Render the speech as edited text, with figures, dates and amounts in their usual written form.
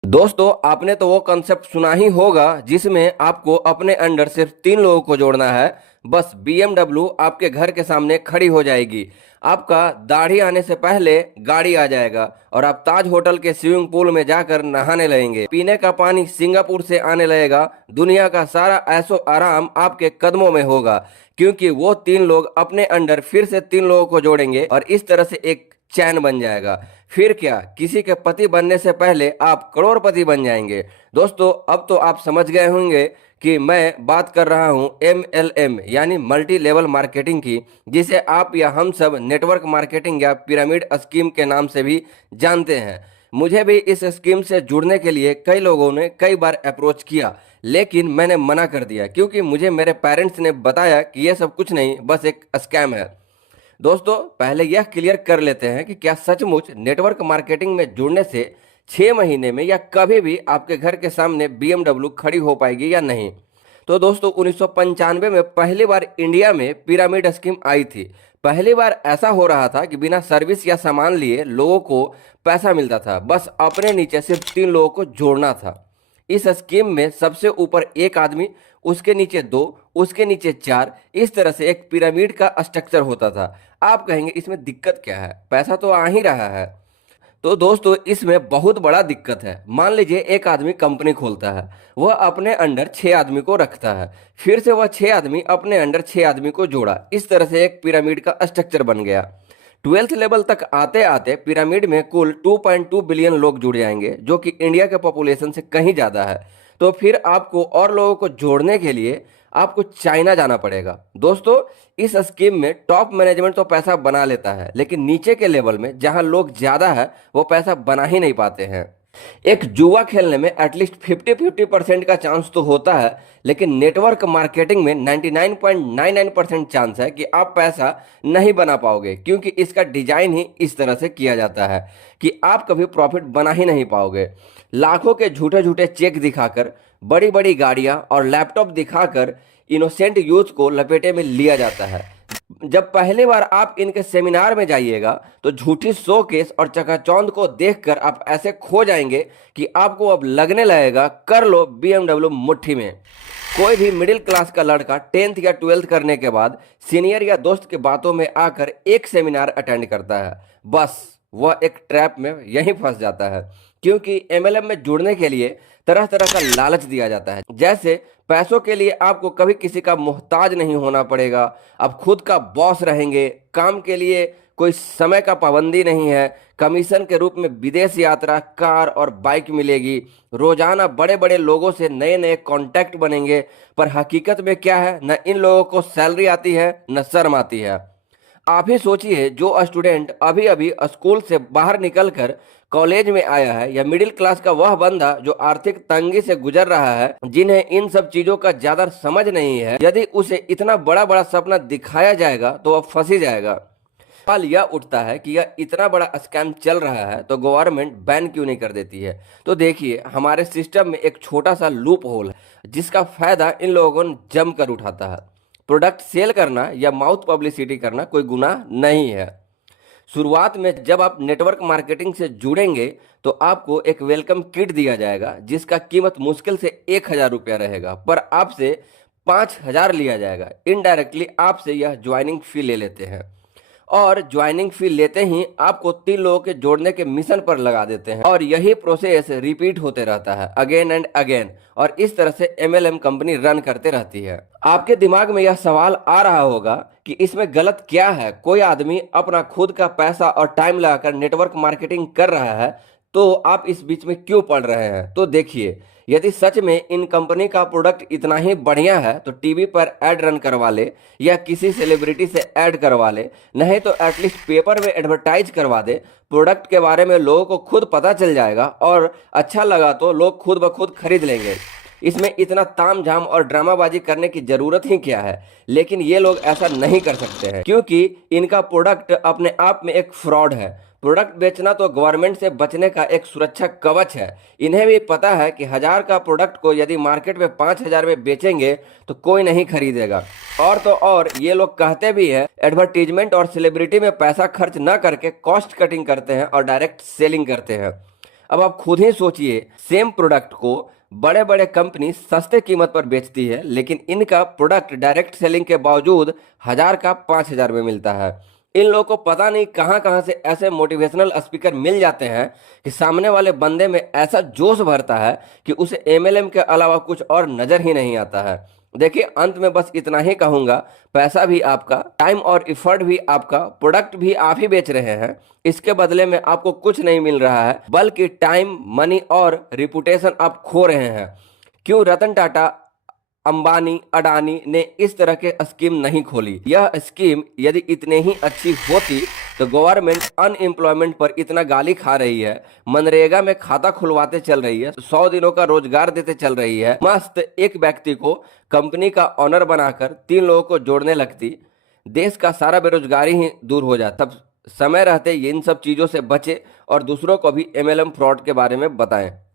दोस्तों आपने तो वो कॉन्सेप्ट सुना ही होगा जिसमें आपको अपने अंडर सिर्फ 3 लोगों को जोड़ना है। बस BMW आपके घर के सामने खड़ी हो जाएगी। आपका दाढ़ी आने से पहले गाड़ी आ जाएगा और आप ताज होटल के स्विमिंग पूल में जाकर नहाने लगेंगे। पीने का पानी सिंगापुर से आने लगेगा। दुनिया का सारा ऐशो आराम आपके कदमों में होगा, क्योंकि वो 3 लोग अपने अंडर फिर से 3 लोगों को जोड़ेंगे और इस तरह से एक चैन बन जाएगा। फिर क्या, किसी के पति बनने से पहले आप करोड़पति बन जाएंगे। दोस्तों अब तो आप समझ गए होंगे कि मैं बात कर रहा हूं MLM यानी मल्टी लेवल मार्केटिंग की, जिसे आप या हम सब नेटवर्क मार्केटिंग या पिरामिड स्कीम के नाम से भी जानते हैं। मुझे भी इस स्कीम से जुड़ने के लिए कई लोगों ने कई बार अप्रोच किया, लेकिन मैंने मना कर दिया क्योंकि मुझे मेरे पेरेंट्स ने बताया कि यह सब कुछ नहीं, बस एक स्कैम है। दोस्तों पहले यह क्लियर कर लेते हैं कि क्या सचमुच नेटवर्क मार्केटिंग में जुड़ने से 6 महीने में या कभी भी आपके घर के सामने BMW खड़ी हो पाएगी या नहीं। तो दोस्तों 1995 में पहली बार इंडिया में पिरामिड स्कीम आई थी। पहली बार ऐसा हो रहा था कि बिना सर्विस या सामान लिए लोगों को पैसा मिलता था। बस अपने नीचे सिर्फ 3 लोगों को जोड़ना था। इस स्कीम में सबसे ऊपर एक आदमी, उसके नीचे 2, उसके नीचे 4, इस तरह से एक पिरामिड का स्ट्रक्चर होता था। आप कहेंगे इसमें दिक्कत क्या है, पैसा तो आ ही रहा है। तो दोस्तों इसमें बहुत बड़ा दिक्कत है। मान लीजिए एक आदमी कंपनी खोलता है, वह अपने अंडर 6 आदमी को रखता है, फिर से वह 6 आदमी अपने अंडर 6 आदमी को जोड़ा, इस तरह से एक पिरामिड का स्ट्रक्चर बन गया। 12th लेवल तक आते आते पिरामिड में कुल 2.2 बिलियन लोग जुड़ जाएंगे, जो कि इंडिया के पॉपुलेशन से कहीं ज़्यादा है। तो फिर आपको और लोगों को जोड़ने के लिए आपको चाइना जाना पड़ेगा। दोस्तों इस स्कीम में टॉप मैनेजमेंट तो पैसा बना लेता है, लेकिन नीचे के लेवल में जहां लोग ज़्यादा है वो पैसा बना ही नहीं पाते हैं। एक जुआ खेलने में एटलीस्ट 50-50% का चांस तो होता है, लेकिन नेटवर्क मार्केटिंग में 99.99% चांस है कि आप पैसा नहीं बना पाओगे, क्योंकि इसका डिजाइन ही इस तरह से किया जाता है कि आप कभी प्रॉफिट बना ही नहीं पाओगे। लाखों के झूठे झूठे चेक दिखाकर, बड़ी बड़ी गाड़ियां और लैपटॉप दिखाकर इनोसेंट यूथ को लपेटे में लिया जाता है। जब पहली बार आप इनके सेमिनार में जाइएगा तो झूठी शोकेस और चकाचौंध को देखकर आप ऐसे खो जाएंगे कि आपको अब लगने लगेगा कर लो BMW मुट्ठी में। कोई भी मिडिल क्लास का लड़का 10th या 12th करने के बाद सीनियर या दोस्त के बातों में आकर एक सेमिनार अटेंड करता है, बस वह एक ट्रैप में यहीं फंस जाता है। क्योंकि MLM में जुड़ने के लिए तरह तरह का लालच दिया जाता है, जैसे पैसों के लिए आपको कभी किसी का मोहताज नहीं होना पड़ेगा, आप खुद का बॉस रहेंगे, काम के लिए कोई समय का पाबंदी नहीं है, कमीशन के रूप में विदेश यात्रा, कार और बाइक मिलेगी, रोजाना बड़े बड़े लोगों से नए नए कॉन्टैक्ट बनेंगे। पर हकीकत में क्या है, न इन लोगों को सैलरी आती है न शर्म आती है। आप ही सोचिए, जो स्टूडेंट अभी अभी स्कूल से बाहर निकलकर कॉलेज में आया है, या मिडिल क्लास का वह बंदा जो आर्थिक तंगी से गुजर रहा है, जिन्हें इन सब चीजों का ज्यादा समझ नहीं है, यदि उसे इतना बड़ा बड़ा सपना दिखाया जाएगा तो वह फंसी जाएगा। सवाल यह उठता है कि यह इतना बड़ा स्कैम चल रहा है तो गवर्नमेंट बैन क्यों नहीं कर देती है। तो देखिए, हमारे सिस्टम में एक छोटा सा लूप होल है जिसका फायदा इन लोगों ने जमकर उठाता है। प्रोडक्ट सेल करना या माउथ पब्लिसिटी करना कोई गुनाह नहीं है। शुरुआत में जब आप नेटवर्क मार्केटिंग से जुड़ेंगे तो आपको एक वेलकम किट दिया जाएगा, जिसका कीमत मुश्किल से 1,000 रुपया रहेगा, पर आपसे 5,000 लिया जाएगा। इनडायरेक्टली आपसे यह ज्वाइनिंग फी ले लेते हैं, और ज्वाइनिंग फी लेते ही आपको 3 लोगों के जोड़ने के मिशन पर लगा देते हैं, और यही प्रोसेस रिपीट होते रहता है अगेन एंड अगेन, और इस तरह से MLM कंपनी रन करते रहती है। आपके दिमाग में यह सवाल आ रहा होगा कि इसमें गलत क्या है। कोई आदमी अपना खुद का पैसा और टाइम लगाकर नेटवर्क मार्केटिंग कर रहा है, तो आप इस बीच में क्यों पड़ रहे हैं। तो देखिए, यदि सच में इन कंपनी का प्रोडक्ट इतना ही बढ़िया है तो टीवी पर ऐड रन करवा ले, या किसी सेलिब्रिटी से ऐड करवा ले, नहीं तो एटलीस्ट पेपर में एडवर्टाइज करवा दे। प्रोडक्ट के बारे में लोगों को खुद पता चल जाएगा, और अच्छा लगा तो लोग खुद ब खुद खरीद लेंगे। इसमें इतना ताम झाम और ड्रामाबाजी करने की जरूरत ही क्या है। लेकिन ये लोग ऐसा नहीं कर सकते हैं, क्योंकि इनका प्रोडक्ट अपने आप में एक फ्रॉड है। प्रोडक्ट बेचना तो गवर्नमेंट से बचने का एक सुरक्षा कवच है। इन्हें भी पता है कि 1,000 का प्रोडक्ट को यदि मार्केट में 5,000 में बेचेंगे तो कोई नहीं खरीदेगा। और तो और ये लोग कहते भी है एडवर्टीजमेंट और सेलिब्रिटी में पैसा खर्च न करके कॉस्ट कटिंग करते हैं और डायरेक्ट सेलिंग करते हैं। अब आप खुद ही सोचिए, सेम प्रोडक्ट को बड़े बड़े कंपनी सस्ते कीमत पर बेचती है, लेकिन इनका प्रोडक्ट डायरेक्ट सेलिंग के बावजूद 1000 का 5000 में मिलता है। इन लोगों को पता नहीं कहां कहां से ऐसे मोटिवेशनल स्पीकर मिल जाते हैं कि सामने वाले बंदे में ऐसा जोश भरता है कि उसे एमएलएम के अलावा कुछ और नजर ही नहीं आता है। देखिए, अंत में बस इतना ही कहूंगा, पैसा भी आपका, टाइम और इफर्ट भी आपका, प्रोडक्ट भी आप ही बेच रहे हैं। इसके बदले में आपको कुछ नहीं मिल रहा है, बल्कि टाइम, मनी और रिपुटेशन आप खो रहे हैं। क्यों रतन टाटा, अंबानी, अडानी ने इस तरह के स्कीम नहीं खोली? यह स्कीम यदि इतने ही अच्छी होती तो गवर्नमेंट अनएम्प्लॉयमेंट पर इतना गाली खा रही है, मनरेगा में खाता खुलवाते चल रही है, 100 दिनों का रोजगार देते चल रही है, मस्त एक व्यक्ति को कंपनी का ऑनर बनाकर 3 लोगों को जोड़ने लगती, देश का सारा बेरोजगारी ही दूर हो जाता। तब समय रहते इन सब चीजों से बचे और दूसरों को भी एमएलएम फ्रॉड के बारे में बताएं।